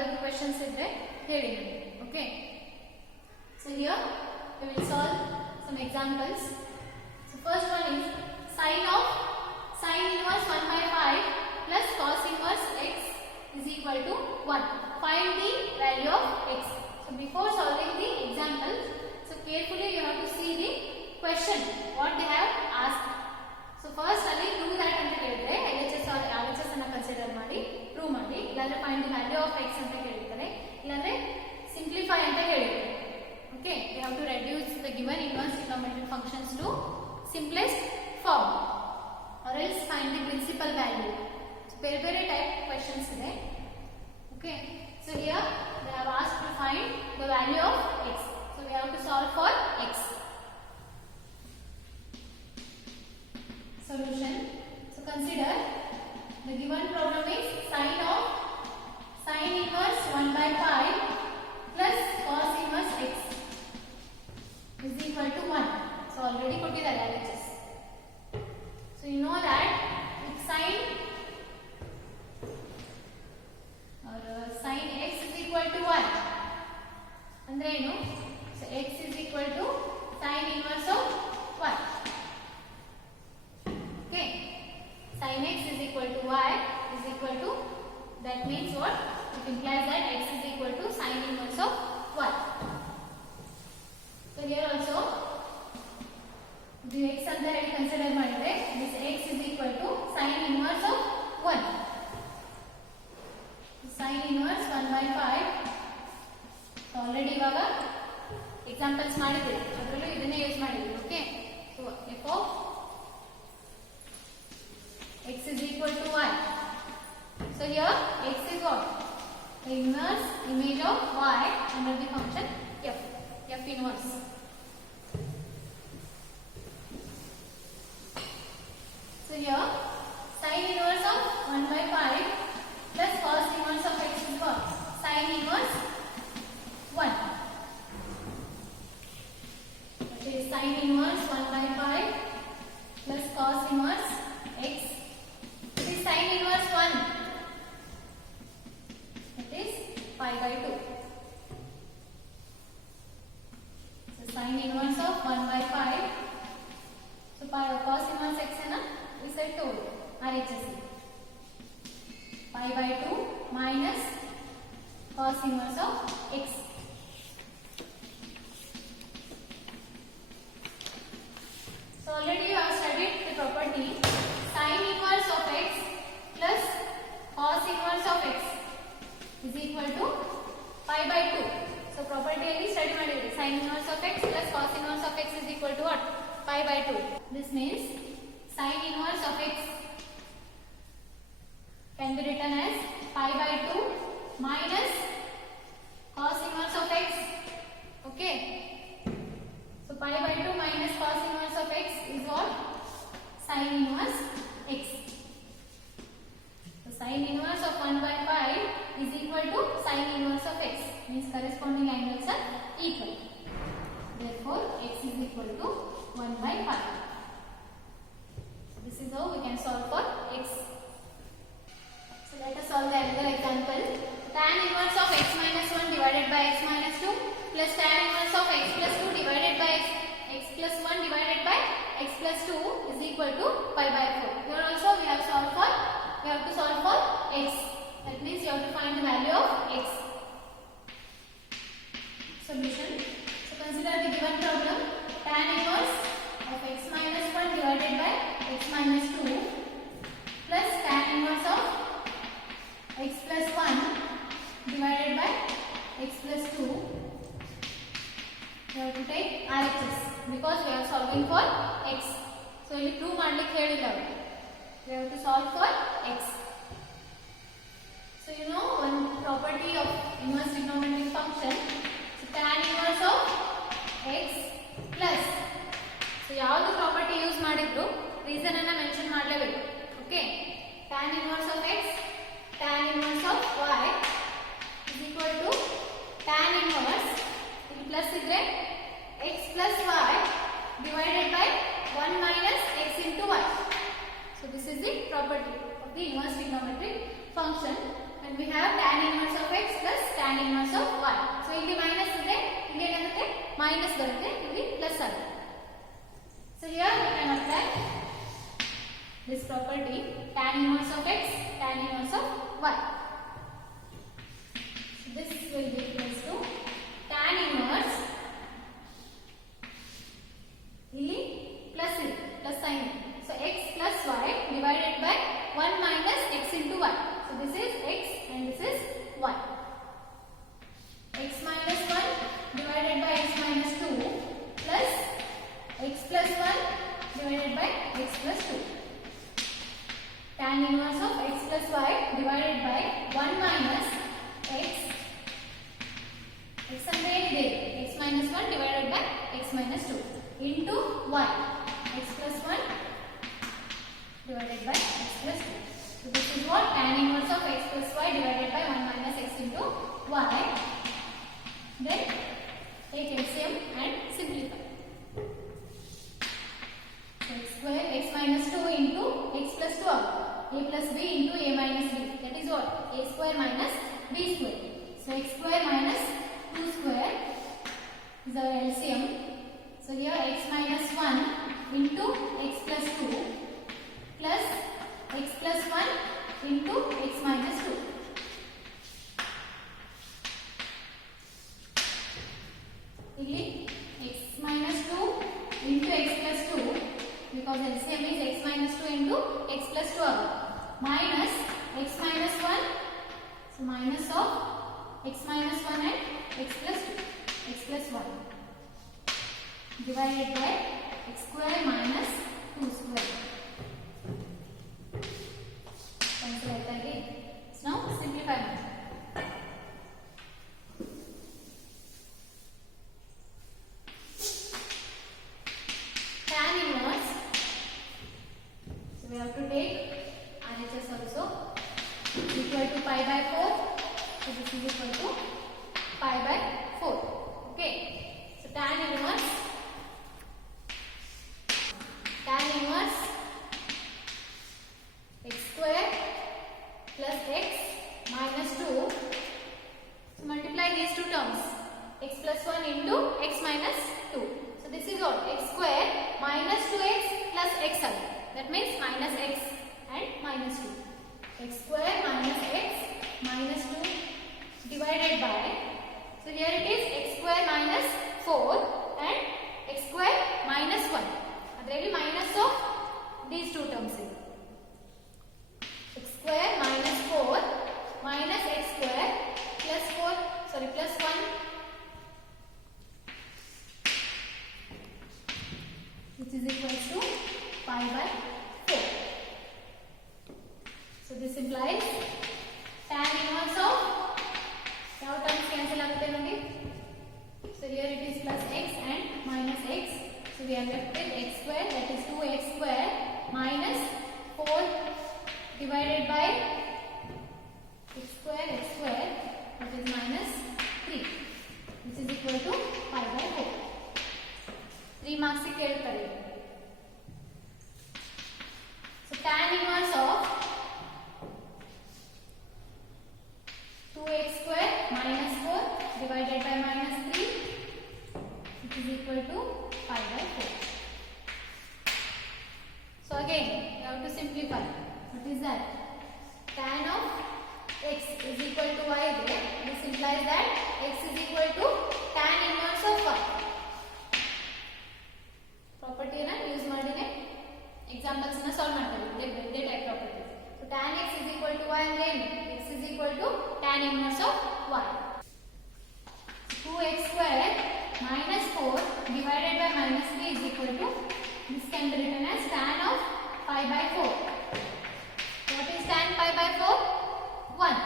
ಬಗ್ಗೆ ಕ್ವೆಶ್ಚನ್ಸ್ ಇದ್ರೆ ಹೇಳಿ ನನಗೆ. Okay, so here we will solve some examples. So first one is sin inverse 1 by 5 plus cos inverse x is equal to 1. Find the value of x. So before solving the example, so carefully you have to see the question what they have asked. So first ಅಲ್ಲಿ prove that ಅಂತ ಹೇಳಿದ್ರೆ LHS ಅನ್ನು consider ಮಾಡಿ prove ಮಾಡಿ, ಇಲ್ಲಾಂದ್ರೆ find the value of x ಅಂತ ಹೇಳಿರ್ತಾರೆ, ಇಲ್ಲಾಂದ್ರೆ simplify ಅಂತ ಹೇಳಿರ್ತಾರೆ. Okay, we have to reduce the given inverse trigonometric functions to simplest form or else find the principal value. So ಬೇರೆ type questions ಇದೆ. Okay, so here they have asked to find the value of x. So we have to solve for x. Solution. So consider the given problem is sin inverse 1 by 5 plus cos inverse x is equal to 1. So already ಕೊಟ್ಟಿದ್ದಾರೆ LHS. So you know that if sin x is equal to 1 ಅಂದ್ರೆ ಏನು? So x is equal to sin inverse of 1. Okay, sin x is equal to y is equal to, that means what? It implies that x is equal to sin inverse of 1. So here also the x ಅಂತ ಹೇಳಿ consider ಮಾಡಿದ್ರೆ this x is equal to sin inverse of 1. Sin inverse 1 by 5 already ಇವಾಗ examples ಮಾಡಿದ್ದೀವಿ, ಅದರಲ್ಲೂ ಇದನ್ನೇ use ಮಾಡಿದ್ದೀವಿ. Okay, so f of x is equal to y. So here x is what? The inverse image of y under the function f inverse. So here sin inverse of 1 by 5 plus cos inverse of x is what? Sin inverse 1. That is sin inverse 1 by 5 plus cos inverse x. It is sin inverse 1. That is pi by 2. So sin inverse of 1 by 5. So cos inverse x है ना, we said to RHS. Pi by 2 minus cos inverse of x. So already you have studied the property sin inverse of x plus cos inverse of x is equal to pi by 2. So property already study ಮಾಡಿದ್ರಿ, sin inverse of x plus cos inverse of x is equal to what? Pi by 2. This means sin inverse of x can be written as pi by 2 minus cos inverse of x. Okay, so pi by 2 minus cos inverse of x is what? Sin inverse x. So sin inverse of 1 by 5 is equal to sin inverse of x, means corresponding angles are equal. Therefore x is equal to 1 by 5. This is how we can solve for x. So let us solve the another example. Tan inverse of x minus 1 divided by x minus 2 plus tan inverse of x plus 2 divided by x plus 1 divided by x plus 2 is equal to pi by 4. Here also we have to solve for x. That means you have to find the value of x. Solution. So consider the given problem. Tan inverse of x minus 1 divided by x minus 2 plus tan inverse of x plus 1 divided by x plus 2. We have to take RHS because we are solving for x. So ಇಲ್ಲಿ prove ಮಾಡಲಿಕ್ಕೆ ಹೇಳಿಲ್ಲ ಅವರು. We have to solve for x. So you know one property of inverse trigonometric function. So tan inverse of x plus. So ಯಾವುದು property use ಮಾಡಿದ್ರು reason ಅನ್ನ mention ಮಾಡಲೇಬೇಕು. Okay, tan inverse of x tan inverse of y is equal to tan inverse ಇಲ್ಲಿ plus ಇದ್ರೆ x plus y divided by 1 minus x into y. So this is the property of the inverse trigonometric function, and we have tan inverse of x plus tan inverse of y. So ಇಲ್ಲಿ minus ಇದೆ, ಇಲ್ಲಿ ಏನಾಗುತ್ತೆ minus ಬರುತ್ತೆ, ಇಲ್ಲಿ plus ಆಗುತ್ತೆ. So here we can apply this property tan inverse of x, tan inverse of y. So this will be equals to tan inverse, ಇಲ್ಲಿ plus ಇದೆ, plus sign. So x plus y divided by 1 minus x into y. So this is x and this is y. X minus 1 divided by x minus 2 plus x plus 1 divided by x plus 2. Tan inverse of x plus y divided by 1 minus x. X ಅಂದ್ರೆ ಏನಿದೆ? x minus 1 divided by x minus 2 into y. X plus 1 divided by x plus 2. So this is what tan inverse of x plus y divided by 1 minus x into y. Then take LCM and simplify. So x square x minus 2 into x plus 2, a plus b into a minus b. That is what? A square minus b square. So x square minus 2 square is our LCM. So here x minus 1 into x plus 2 plus x plus 1 into x minus 2. ಇಲ್ಲಿ x minus 2 into x plus 2, because LCM is x minus 2 into x plus 2 minus x minus 1. So minus of x minus 1 and x plus 2, x plus 1 divided by x square minus 2 square. Cancel it again. So now simplify. Tan inverse. So we have to take RHS also. Equal to pi by 4. So this is equal to pi by 4. Okay. So tan inverse. Tan inverse x square plus x minus 2. So multiply these two terms. X plus 1 into x minus 2. So this is what? X square minus 2x plus x. That means minus x and minus 2. X square minus x minus 2 divided by. So here it is x square minus 4 and x square minus 1. Adreli minus of these two terms. X square minus 4 minus x square plus 4, sorry, plus 1 which is equal to pi by 4. So this implies tan inverse of now terms cancel agute nodi. So here it is plus x and minus x. So we are left with x square, that is 2x square minus 4 divided by x square, that is minus 3, which is equal to pi by 4. 3 marks se care kare. So tan inverse of 2x square minus 4 divided by minus 3, which is equal to pi by 4. So again, you have to simplify. What is that? Tan of x is equal to y there. This implies that x is equal to tan inverse of y. Property na use madine examples na solve ಮಾಡ್ತಾರೆ ಇದೇ type properties. So tan x is equal to y ಅಂದ್ರೆ x is equal to tan inverse of y. 2x square minus 4 divided by minus 3 is equal to, this can be written as tan of pi by 4. What is tan pi by 4? 1.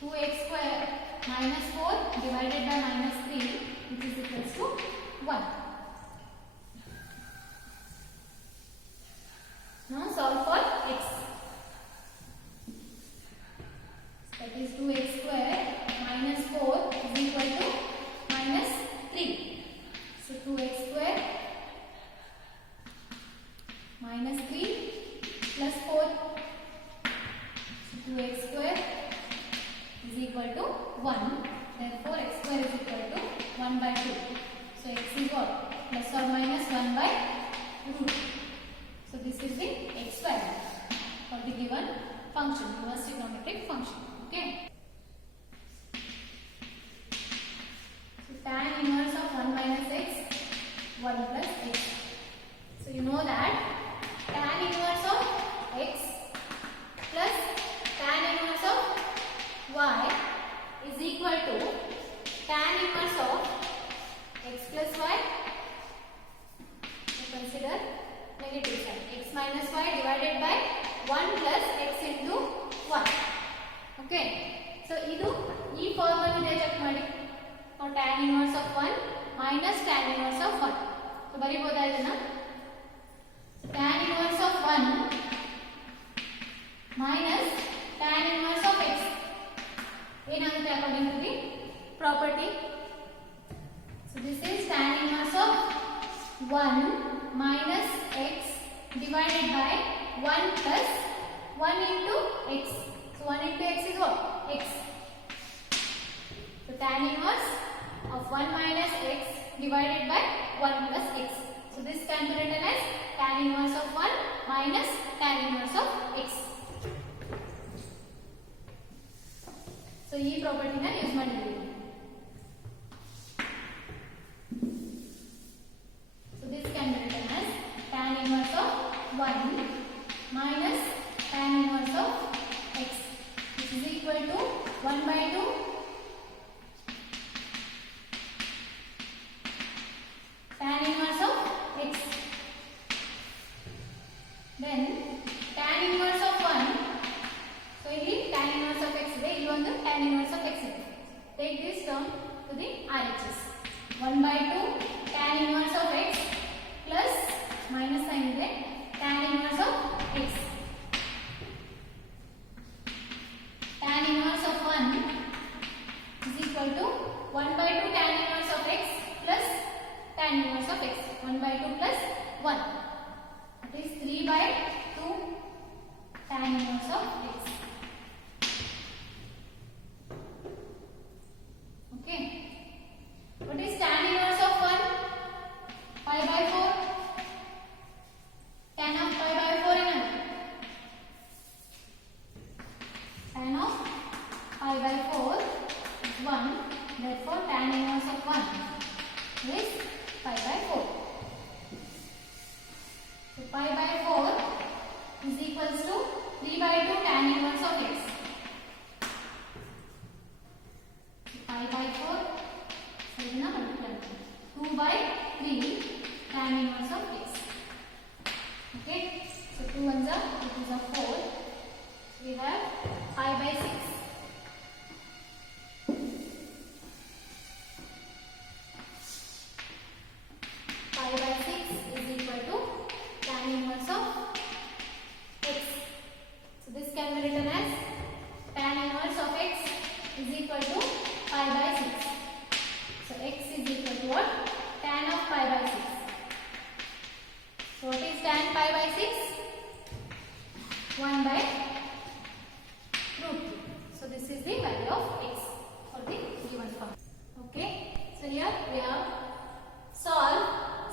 2x square minus 4 divided by minus 3, which is equal to 1. Now solve for x. That is 2x square minus 4 is equal to minus 3. So 2x square minus 3 plus 4. So 2x square equal to 1. Therefore, x square is equal to 1 by 2. So, x is what? Plus or minus 1 by root. So, this is the x value for the given function, inverse trigonometric function. Okay. So, tan inverse of 1 minus x, 1 plus x. So, you know that tan inverse of x plus tan inverse of y is equal to tan inverse of x plus y. So consider negative sign, x minus y divided by 1 plus x into 1. Okay. So idu ee formula ide check ಮಾಡಿ. So tan inverse of 1 minus tan inverse of 1. So ಬರಿಬೋದಾ ಇದನ್ನ? Tan inverse of 1 minus tan inverse of x ಏನಾಗುತ್ತೆ according to the property. So this is tan inverse of 1 minus x divided by 1 plus 1 into x. So 1 into x is what? X. So tan inverse of 1 minus x divided by 1 plus x. So this can be written as tan inverse of 1 minus tan inverse of x. So ಈ property ನ use ಮಾಡಿದ್ದೀವಿ. So this can be written as tan inverse of 1 minus tan inverse of x, which is equal to 1 by 2 tan inverse of x. Then tan inverse of 1. So ಇಲ್ಲಿ tan inverse of x ಇದೆ, ಇಲ್ಲಿ ಒಂದು tan inverse of x ಇದೆ. Take this term to the RHS. 1 by 2 tan inverse of x plus minus sign ಇದೆ tan inverse of x. Tan inverse of 1 is equal to 1 by 2 tan inverse of x plus tan inverse of x. 1 by 2 plus 1. That is 3 by 2 tan inverse of x. Okay. What is tan inverse of 1? Pi by 4. Tan of pi by 4 is tan of pi by 4 is 1. Therefore, tan inverse of 1 is pi by 4. So, pi by 4 is equals to 3 by 2 tan inverse of x. Pi by 4, so ಇದನ್ನ multiply 2 by 3 tan inverse of x. Okay, so 2 ones are, it is a 4. We have pi by 6. Pi by 6 is equal to tan inverse of x. So this can be written as tan inverse of x is equal to pi by 6. So x is equal to what? Tan of pi by 6. So what is tan pi by 6? 1 by root 2. So this is the value of x for the given function. Okay. So here we have solve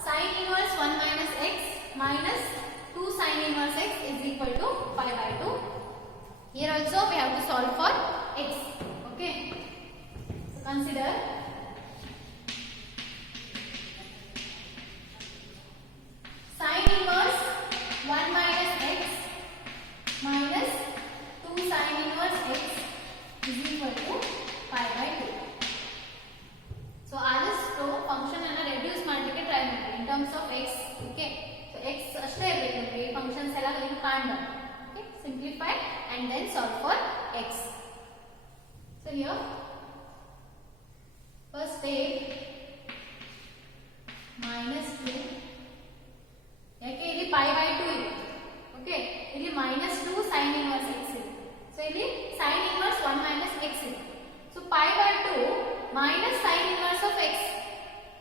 sin inverse 1 minus x minus 2 sin inverse x is equal to pi by 2. Here also we have to solve for x. Okay. So consider sin inverse 1 minus x minus 2 sin inverse x is equal to pi by 2. So ಆದಷ್ಟು function ಅನ್ನು reduce ಮಾಡಲಿಕ್ಕೆ try ಮಾಡಿ in terms of x. Okay. So x ಅಷ್ಟೇ ಇರಬೇಕು ನಮಗೆ ಈ functions ಎಲ್ಲ ನೀವು ಕಾಣಬಾರ್ದು. Okay. Simplify and then solve for x. So here first take minus 2. ಯಾಕೆ ಇಲ್ಲಿ pi by 2 ಇದೆ. Okay. ಇಲ್ಲಿ minus 2 sin inverse x ಇದೆ. So ಇಲ್ಲಿ sin inverse 1 minus x ಇದೆ. So pi by 2 minus sin inverse of x.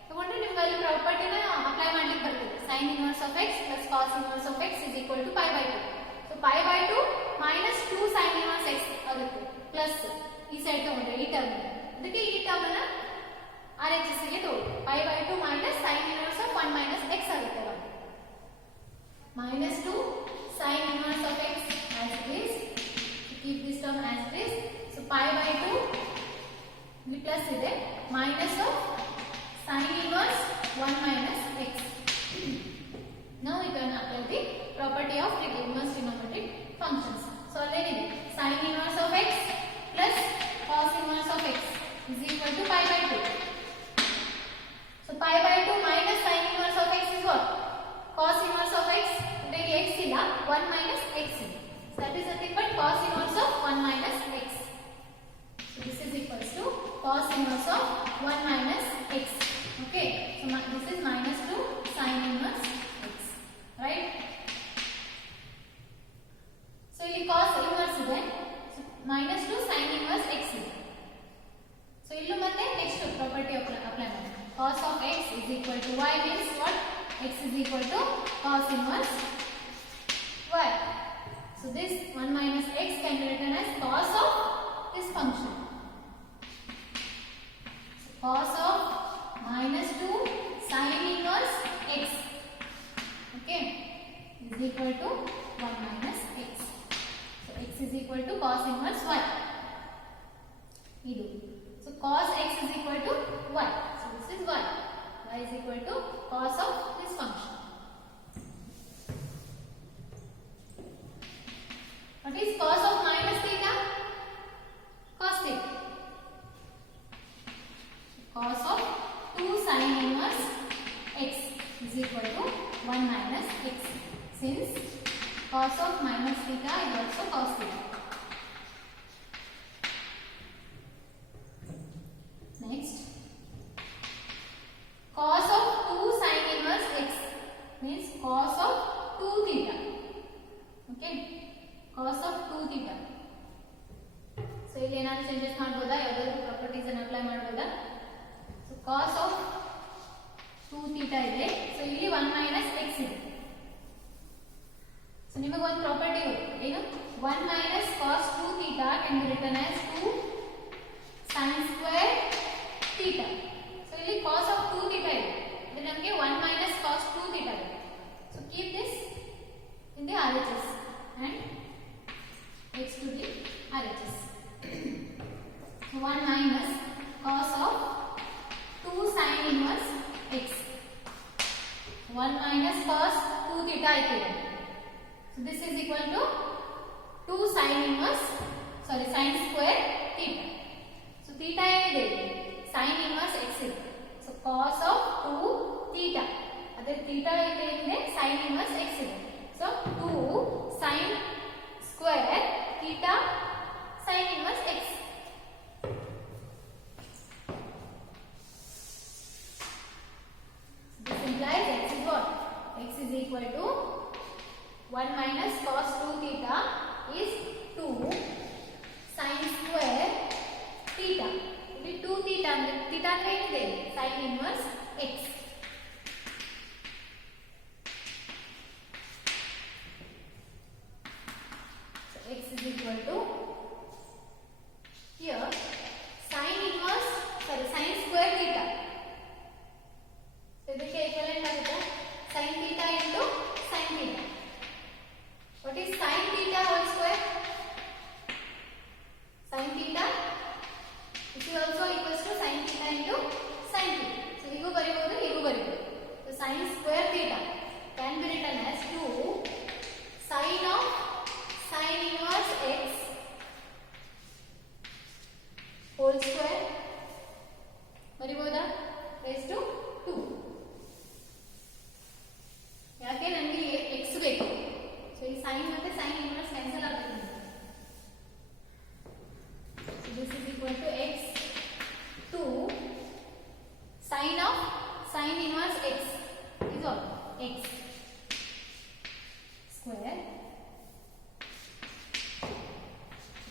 ತಗೊಂಡ್ರೆ ನಿಮಗೆ ಅಲ್ಲಿ ಪ್ರಾಪರ್ಟಿನ ಅಪ್ಲೈ ಮಾಡ್ಲಿಕ್ಕೆ ಬರ್ತದೆ. sin inverse of x plus cos inverse of x is equal to pi by 2. So pi by 2 minus 2 sin inverse x ಆಗುತ್ತೆ. Plus ಈ side ತಗೊಂಡ್ರೆ RHS ಗೆ ತಗೊಳ್ಳಿ. pi by 2 minus sin inverse of 1 minus x ಆಗುತ್ತೆ ಅವಾಗ. minus 2 sin inverse of x as it is. Keep this term as it is. So pi by 2 ಇಲ್ಲಿ plus ಇದೆ minus of sin inverse 1 minus x. Now we can apply the property of inverse trigonometric functions. So already sin inverse of x plus cos inverse of x is equal to pi by 2. So pi by 2 minus sin inverse of x is what? Cos inverse of x. Take x illa 1 minus x. So that is nothing but cos inverse of 1 minus x. So this is equals to cos inverse of 1 minus x. Okay. So this is minus 2 sin inverse x. Right? So ಇಲ್ಲಿ cos inverse ಇದೆ. So minus 2 sin inverse x ಇದೆ. So ಇಲ್ಲೂ ಮತ್ತೆ next property apply ಮಾಡಿ. Cos of x is equal to y means what? X is equal to cos inverse y. So this 1 minus x can be written as cos of this function. So cos of minus 2 sin inverse x, okay, is equal to 1 minus x. So x is equal to cos inverse y. So cos x is equal to y. So this is y. Y is equal to cos of this function. What is cos of minus theta? Cos theta. Cos of 2 sin inverse x is equal to 1 minus x. Since cos of minus theta is also cos theta. Next, cos of 2 sin inverse x means cos of 2 theta. Okay, cos of 2 theta. So ಇಲ್ಲಿ ಏನಾದರೂ changes ಮಾಡಬಹುದಾ? ಯಾವುದಾದರೂ properties ಅನ್ನು apply ಮಾಡಬಹುದಾ? So cos of 2 theta ಇದೆ. So ಇಲ್ಲಿ 1 minus x ಇದೆ. So ನಿಮಗೆ ಒಂದು ಪ್ರಾಪರ್ಟಿ ಗೊತ್ತು ಏನು? 1 minus cos 2 theta can be written as 2 sin square theta. So ಇಲ್ಲಿ cos of 2 theta ಇದೆ. ಇದು ನಮಗೆ 1 minus cos 2 theta ಇದೆ. So keep this in the RHS and x to the RHS. So 1 minus cos of 2 sin inverse x. 1 minus cos 2 theta ಆಯ್ತು. So this is equal to 2 sin inverse, sorry, sin square theta. So theta ಏನಿದೆ? sin inverse x ಇದೆ. So cos of 2 theta. ಅದೇ theta ಇದೆ sin inverse x ಇದೆ. So 2 sin square theta sin inverse x. This implies x is what? X is equal to 1 minus cos 2 theta is 2 sin square theta. ಇಲ್ಲಿ 2 theta ಅಂದ್ರೆ theta ಅಂದ್ರೆ ಏನಿದೆ? sin inverse x. So x is equal to here sin inverse, sorry, sin square theta. So ಇದಕ್ಕೆ equivalent ಆಗುತ್ತೆ sin theta into sin theta. What is sin theta whole square? Sin theta is also equals to sin theta into sin theta. So ಹೀಗೂ ಬರೆಯಬಹುದು, ಹೀಗೂ ಬರೆಯಬಹುದು. So sin square theta can be written as 2 sin of sin inverse x whole square ಬರಿಬಹುದಾ? raised to 2. ಯಾಕೆ ನನಗೆ x ಬೇಕು. So ಈ sin ಮತ್ತೆ sin inverse cancel ಆಗುತ್ತೆ. So this is equal to x 2 sin of sin inverse x is what? X square.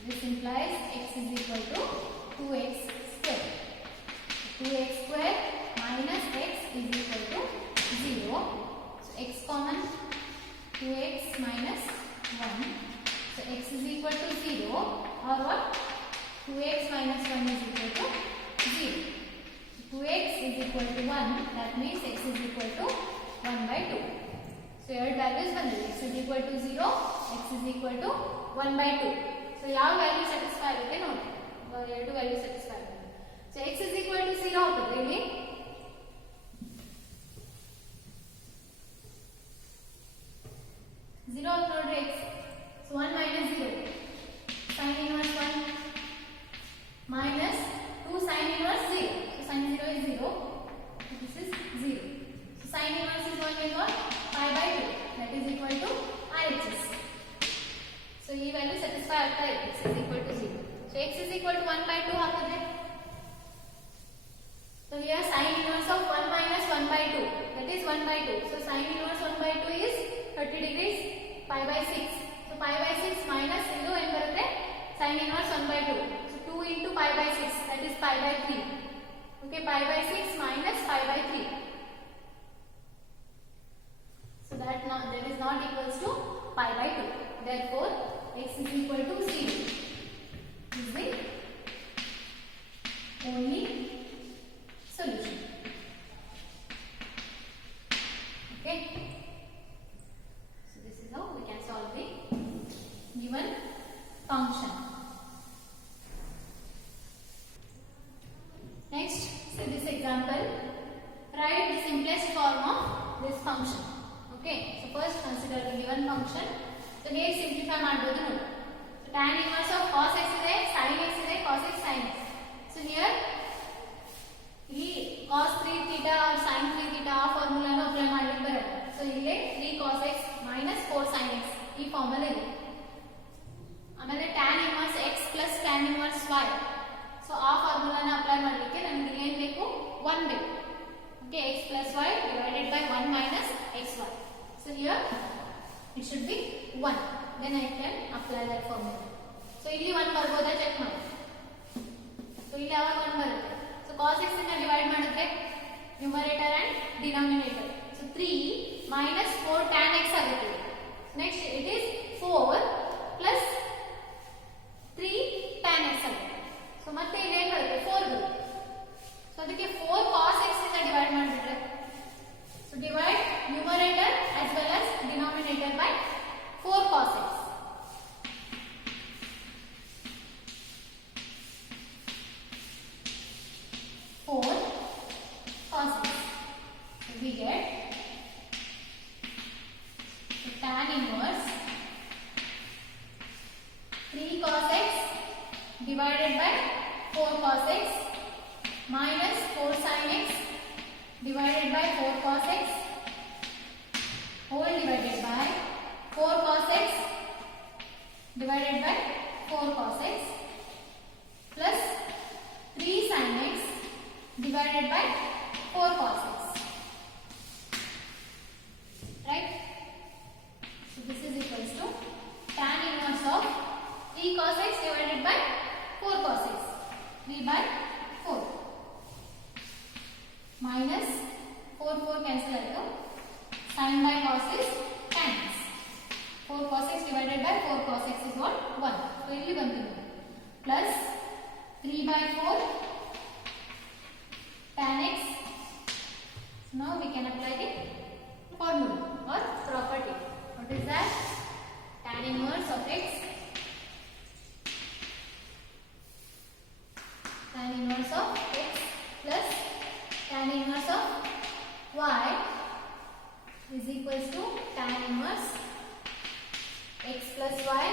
This implies x is equal to 2x square. 2x square minus x is equal to 0. So x common, 2x minus 1. So x is equal to 0 or what? 2x minus 1 is equal to 0. 2x is equal to 1, that means x is equal to 1 by 2. So your value is 1. X is equal to 0, x is equal to 1 by 2. So your value satisfy okay no? Your value satisfy. So x is equal to 0 really? 0 upload x. So 1 minus 0. Sin inverse 1 minus 2 sin inverse 0. So sin 0 is 0. So this is 0. So sin inverse is 1 by 5 by 2. That is equal to RHS. So ये value satisfy आता है x is equal to 0. So x is equal to 1 by 2 हाकते हैं. So here sin inverse of 1 minus 1 by 2. That is 1 by 2. So sin inverse 1 by 2 is 30 degrees pi by 6. So pi by 6 minus into n बरते sin inverse 1 by 2. So 2 into pi by 6. That is pi by 3. Okay, pi by 6 minus pi by 3. So that is not equals to pi by 2. Therefore, x is equal to 0. Is the only solution. Okay. So this is how we can solve the given function. Next, see this example. Write the simplest form of this function. Okay. So first consider the given function. So here simplify ಮಾಡಬಹುದು ನೋಡಿ. So tan inverse of cos x ಇದೆ, sin x ಇದೆ, cos x sin x. So here ಇಲ್ಲಿ cos 3 theta or sin 3 theta ಆ ಫಾರ್ಮುಲಾನ apply ಮಾಡಲಿಕ್ಕೆ ಬರುತ್ತೆ. So ಇಲ್ಲಿ 3 cos x minus 4 sin x ಈ ಫಾರ್ಮುಲಾ ಇದೆ. ಆಮೇಲೆ tan inverse x plus tan inverse y. So ಆ ಫಾರ್ಮುಲಾನ ಅಪ್ಲೈ ಮಾಡಲಿಕ್ಕೆ ನಮಗೆ ಏನು ಬೇಕು? 1 ಬೇಕು. Okay, x plus y divided by 1 minus xy. So here it should be 1. Then I can apply that formula. So ಇಲ್ಲಿ 1 ಬರ್ಬೋದಾ ಚೆಕ್ ಮಾಡಿ. So ಇಲ್ಲಿ ಯಾವಾಗ 1 ಬರುತ್ತೆ? So cos x ಇಂದ ಡಿವೈಡ್ ಮಾಡಿದ್ರೆ numerator and denominator. So 3 minus 4 tan x ಆಗುತ್ತೆ. Next it is 4 plus 3 tan x ಆಗುತ್ತೆ. So ಮತ್ತೆ ಇಲ್ಲಿ ಏನು ಬರುತ್ತೆ? 4 ಬರುತ್ತೆ. So ಅದಕ್ಕೆ 4 cos x ಇಂದ ಡಿವೈಡ್ ಮಾಡಿದ್ರೆ so divide numerator as well as denominator by 4 cos x. So we get so tan inverse 3 cos x divided by 4 cos x minus 4 sin x divided by 4 cos x whole divided by 4 cos x divided by 4 cos x plus 3 sin x divided by 4 cos x. Right? So this is equals to tan inverse of 3 cos x divided by 4 cos x. 3 by 4 minus 4 cancel आएगा. Sin by cos is tan x. 4 cos x divided by 4 cos x is what? 1. So ಇಲ್ಲಿ ಬಂದಿದೆ plus 3 by 4 tan x. So now we can apply the formula or property. What is that? Tan inverse of x. Tan inverse of x plus tan inverse of y is equals to tan inverse x plus y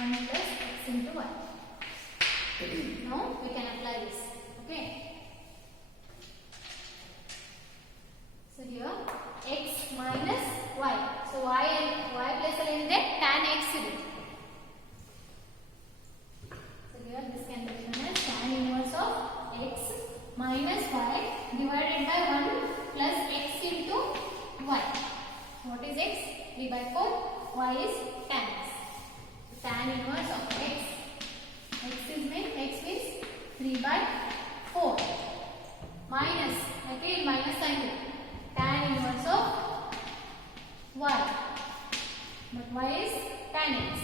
1 plus x into y. Now we can apply this. Okay. So here x minus y. So y place ಅಲ್ಲಿ ಏನಿದೆ tan x ಇದೆ. So here this can be written as tan inverse of x minus y divided by 1 plus x into y. What is x? 3 by 4. Y is tan x. So tan inverse of x. X means 3 by 4 minus again minus sign tan inverse of y, but y is tan x.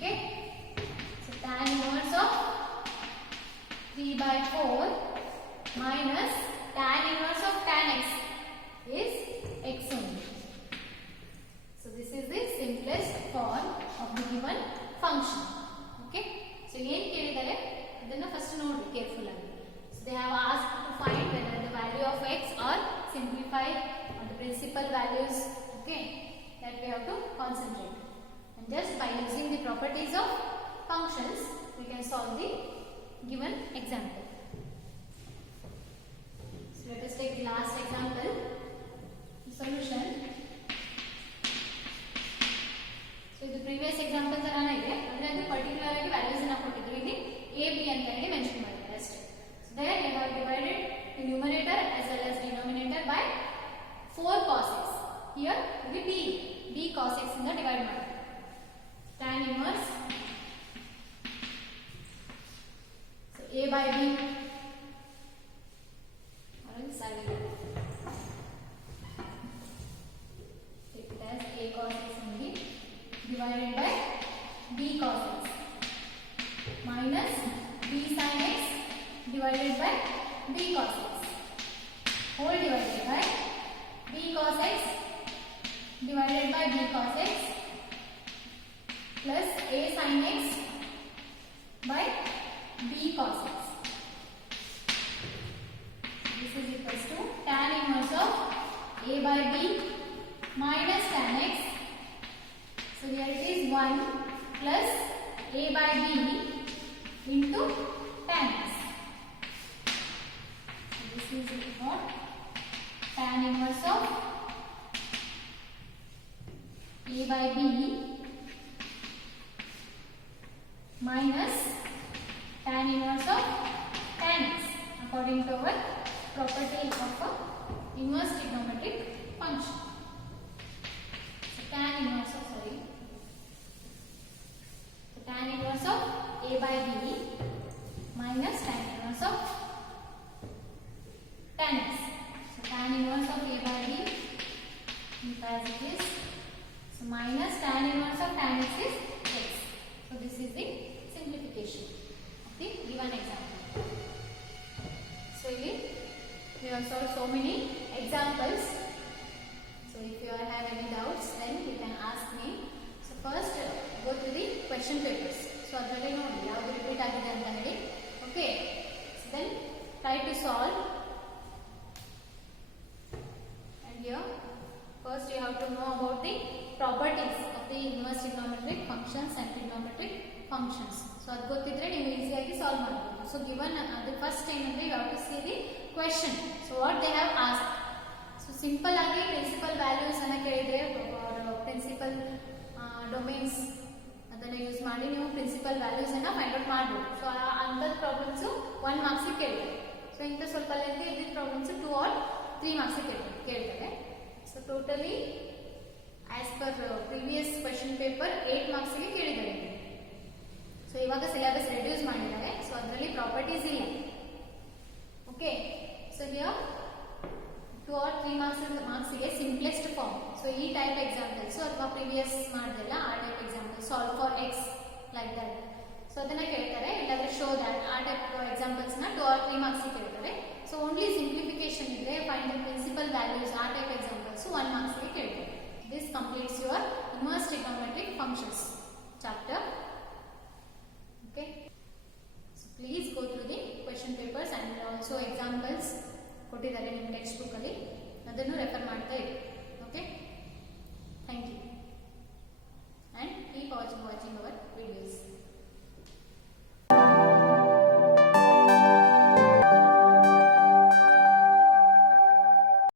Okay, so tan inverse of 3 by 4 minus tan inverse of tan x is x only. So this is the simplest form of the given function. Okay, so ಏನು ಕೇಳಿದ್ದಾರೆ ಅದನ್ನ first ನೋಡಿ careful ಆಗಿ. So they have asked to find whether the value of x or simplify or the principal values. Okay, that we have to concentrate. And just by using the properties of functions, we can solve the given example. So let us take the last example. The solution. So the previous example ತರಾನೇ ಇದೆ, ಅಂದ್ರೆ ಅದು particular ಆಗಿ values ಅನ್ನು ಕೊಟ್ಟಿದ್ರು. ಇಲ್ಲಿ a b ಅಂತ ಹೇಳಿ ಮೆನ್ಷನ್ ಮಾಡಿದ್ದಾರೆ ಅಷ್ಟೇ. So there you have divided the numerator as well as denominator by 4 cos x. Here the b cos x ಇಂದ ಡಿವೈಡ್ ಮಾಡಿ tan inverse, so a by b or else I will take it as a cos x only divided by b cos x minus b sin x divided by b cos x whole divided by b cos x divided by b cos x plus a sin x by b cos x. This is equals to tan inverse of a by b minus tan x. So here it is 1 plus a by b into tan x. So this is equal to tan inverse of a by b minus tan inverse of tan x according to our property of a inverse trigonometric function. So tan inverse of tan inverse of a by b minus tan inverse of tan x. So tan inverse of a by b as it is. So minus tan inverse of tan x is x. So this is the simplification of the given example. So here we have solved so many examples. So if you have any doubts, then you can ask me. So first go to the question papers. So adralli nodi yavu repeat agide anta heli. Okay. So then try to solve. And here first you have to know about the properties of the inverse trigonometric functions and trigonometric functions. So ಅದು ಗೊತ್ತಿದ್ರೆ ನೀವು ಈಸಿಯಾಗಿ solve ಮಾಡಬಹುದು. So given ಅದು first ಏನಂದ್ರೆ you have to see the question. So what they have asked. So simple ಆಗಿ principal values ಅನ್ನ ಕೇಳಿದ್ರೆ ಪ್ರಿನ್ಸಿಪಲ್ ಡೊಮೇನ್ಸ್ ಅದನ್ನ ಯೂಸ್ ಮಾಡಿ ನೀವು ಪ್ರಿನ್ಸಿಪಲ್ ವ್ಯಾಲ್ಯೂಸ್ ಅನ್ನ ಫೈಂಡ್ ಔಟ್ ಮಾಡಬಹುದು. ಸೊ ಅಂಥದ್ದು ಪ್ರಾಬ್ಲಮ್ಸ್ 1 ಮಾರ್ಕ್ಸ್ ಕೇಳ್ತಾರೆ. ಸೊ ಇಂಥ ಸ್ವಲ್ಪ ಲೆಂತಿ ಇದ್ದಿದ್ದ ಪ್ರಾಬ್ಲಮ್ಸ್ 2 or 3 ಮಾರ್ಕ್ಸ್ ಕೇಳ್ತಾರೆ. So totally as per previous question paper 8 marks ಗೆ ಕೇಳಿದ್ದಾರೆ. ಸೊ ಇವಾಗ ಸಿಲೆಬಸ್ ರೆಡ್ಯೂಸ್ ಮಾಡಿದ್ದಾರೆ. ಸೊ ಅದರಲ್ಲಿ ಪ್ರಾಪರ್ಟೀಸ್ ಇಲ್ಲ. Okay, so here 2 or 3 marks ಗೆ ಸಿಂಪ್ಲೆಸ್ಟ್ ಫಾರ್ಮ್. ಸೊ ಈ ಟೈಪ್ ಎಕ್ಸಾಂಪಲ್ಸ್ ಅಥವಾ ಪ್ರೀವಿಯಸ್ ಮಾಡಿದೆಲ್ಲ ಆ type example solve for X like that. So ಅದನ್ನ ಕೇಳ್ತಾರೆ. ಇಲ್ಲಾಂದ್ರೆ ಶೋ ದಟ್ ಆ ಟೈಪ್ ಎಕ್ಸಾಂಪಲ್ಸ್ ನ 2 or 3 ಮಾರ್ಕ್ಸ್ ಕೇಳ್ತಾರೆ. ಸೊ ಓನ್ಲಿ ಸಿಂಪ್ಲಿಫಿಕೇಶನ್ ಇದ್ರೆ ಫೈಂಡ್ ದ ಪ್ರಿನ್ಸಿಪಲ್ ವ್ಯಾಲ್ಯೂಸ್ ಆ ಟೈಪ್ ಎಕ್ಸಾಂಪಲ್